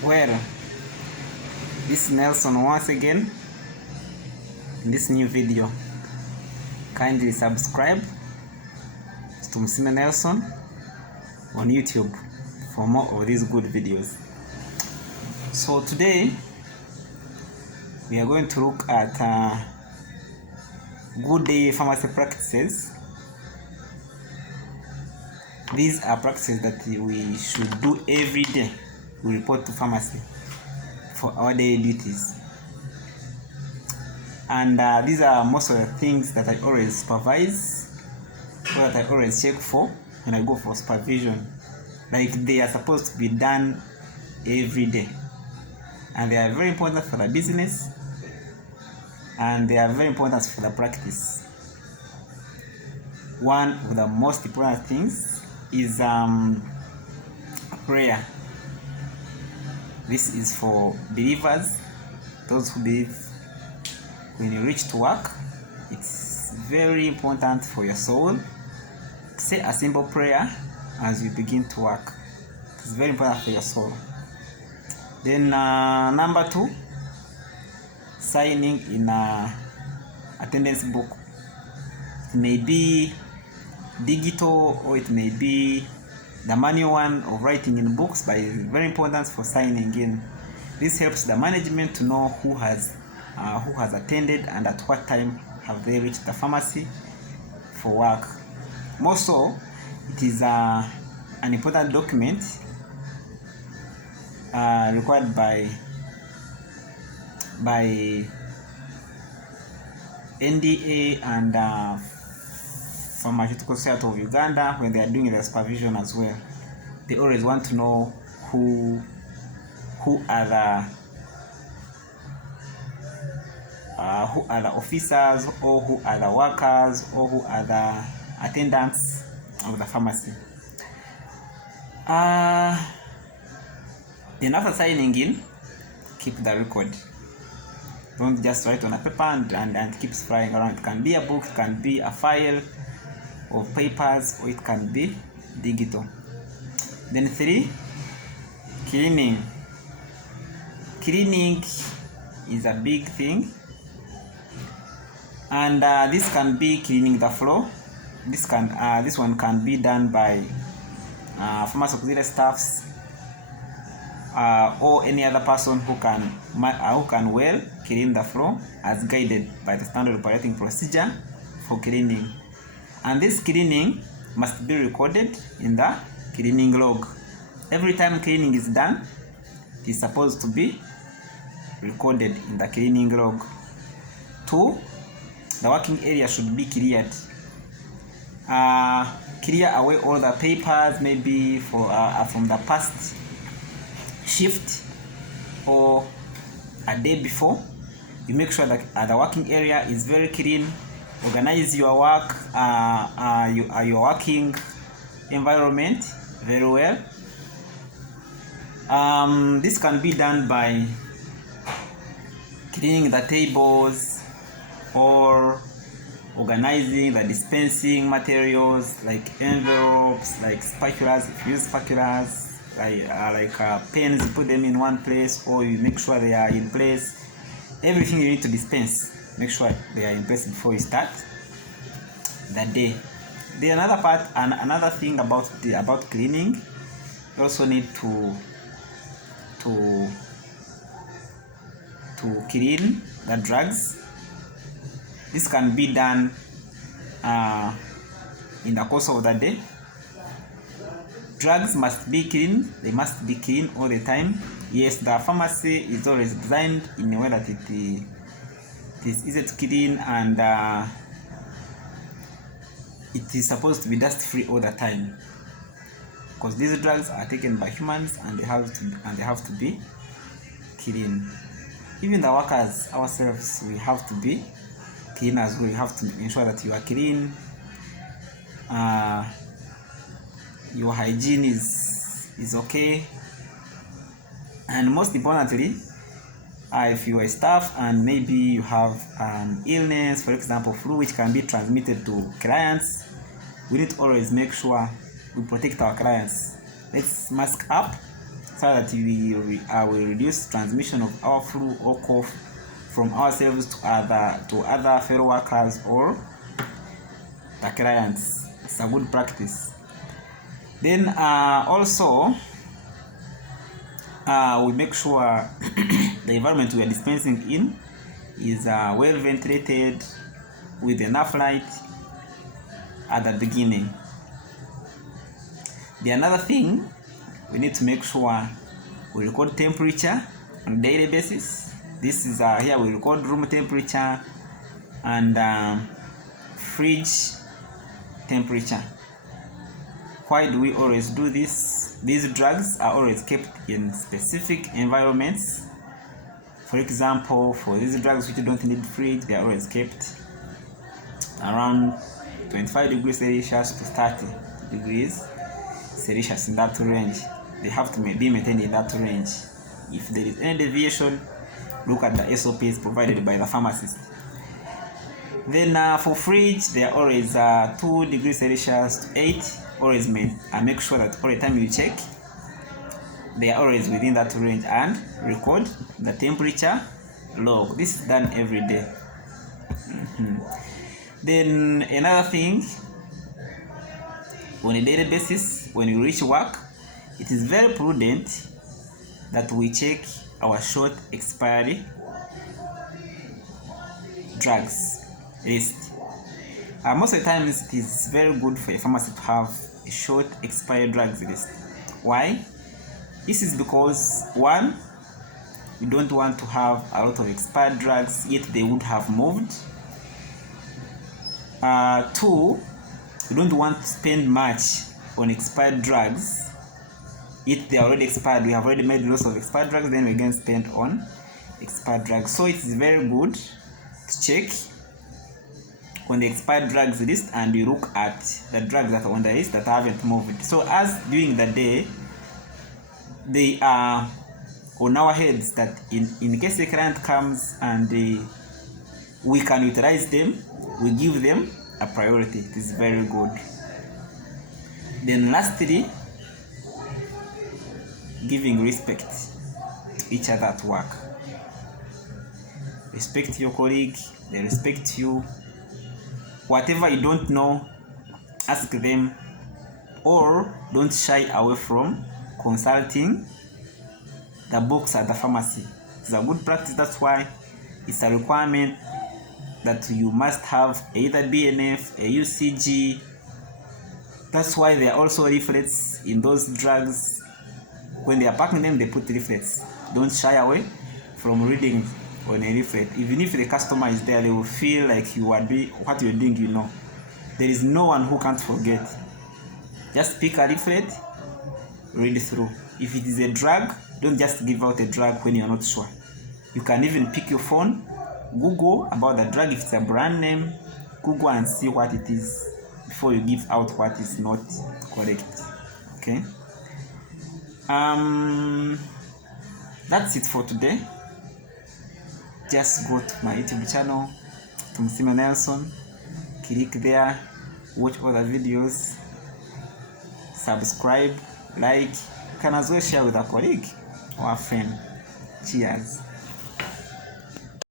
Well, this is Nelson once again in this new video. Kindly subscribe to Tumsime Nelson on YouTube for more of these good videos. So today we are going to look at good day pharmacy practices. These are practices that we should do every day. We report to pharmacy for our daily duties, and these are most of the things that I always supervise, or that I always check for when I go for supervision. Like, they are supposed to be done every day, and they are very important for the business, and they are very important for the practice. One of the most important things is prayer. This is for believers, those who believe. When you reach to work, it's very important for your soul. Say a simple prayer as you begin to work. It's very important for your soul. Then number 2, signing in a attendance book. It may be digital, or it may be the manual one of writing in books, but it's very important for signing in. This helps the management to know who has attended and at what time have they reached the pharmacy for work. More so, it is an important document required by NDA and Pharmaceutical Society of Uganda when they are doing their supervision as well. They always want to know who are the officers, or who are the workers, or who are the attendants of the pharmacy. Then after signing in, keep the record. Don't just write on a paper and keep flying around. It can be a book, it can be a file of papers, or it can be digital. Then 3, cleaning. Cleaning is a big thing, and this can be cleaning the floor. This one can be done by pharmacy auxiliary staffs, or any other person who can well clean the floor as guided by the standard operating procedure for cleaning. And this cleaning must be recorded in the cleaning log. Every time cleaning is done, it is supposed to be recorded in the cleaning log. 2, the working area should be cleared. Clear away all the papers, maybe from the past shift or a day before. You make sure that the working area is very clean. Organize your work, your working environment very well. This can be done by cleaning the tables, or organizing the dispensing materials like envelopes, like spatulas. If you use spatulas, like pens, you put them in one place, or you make sure they are in place. Everything you need to dispense, make sure they are in place before you start the day. The another thing about cleaning, you also need to clean the drugs. This can be done in the course of the day. Drugs must be clean. They must be clean all the time. Yes, the pharmacy is always designed in a way that it is easy to clean, and it is supposed to be dust free all the time, because these drugs are taken by humans, and they have to be clean. Even the workers ourselves, we have to be clean as well. We have to ensure that you are clean. Your hygiene is okay, and most importantly, if you are a staff and maybe you have an illness, for example flu, which can be transmitted to clients, we need to always make sure we protect our clients. Let's mask up, so that we will reduce transmission of our flu or cough from ourselves to other fellow workers or the clients. It's a good practice. Then also we make sure the environment we are dispensing in is well ventilated with enough light at the beginning. The another thing, we need to make sure we record temperature on a daily basis. This is here we record room temperature and fridge temperature. Why do we always do this? These drugs are always kept in specific environments. For example, for these drugs which don't need fridge, they are always kept around 25 degrees Celsius to 30 degrees Celsius, in that range. They have to be maintained in that range. If there is any deviation, look at the SOPs provided by the pharmacist. Then for fridge, they are always 2 degrees Celsius to 8. Always make sure that all the time you check, they are always within that range, and record the temperature log. This is done every day. Then another thing, on a daily basis, when you reach work, it is very prudent that we check our short expiry drugs list. Most of the times it is very good for a pharmacy to have a short expiry drugs list. Why? This is because, one, you don't want to have a lot of expired drugs yet they would have moved. Two, you don't want to spend much on expired drugs yet they are already expired. We have already made lots of expired drugs, then we again spend on expired drugs. So it is very good to check on the expired drugs list and you look at the drugs that are on the list that haven't moved. So as during the day, they are on our heads that in case the client comes and we can utilize them, we give them a priority. It is very good. Then lastly, giving respect to each other at work. Respect your colleague, they respect you. Whatever you don't know, ask them, or don't shy away from consulting the books at the pharmacy. It's a good practice. That's why it's a requirement that you must have either BNF, a UCG. That's why there are also leaflets in those drugs. When they are packing them, they put leaflets. Don't shy away from reading on a leaflet. Even if the customer is there, they will feel like you are doing what you're doing, you know. There is no one who can't forget. Just pick a leaflet, read through. If it is a drug, don't just give out a drug when you're not sure. You can even pick your phone, Google about the drug. If it's a brand name, Google and see what it is before you give out what is not correct. Okay. That's it for today. Just go to my YouTube channel, Tumsime Nelson, click there, watch other videos, subscribe, like. You can as well share with a colleague or a friend. Cheers.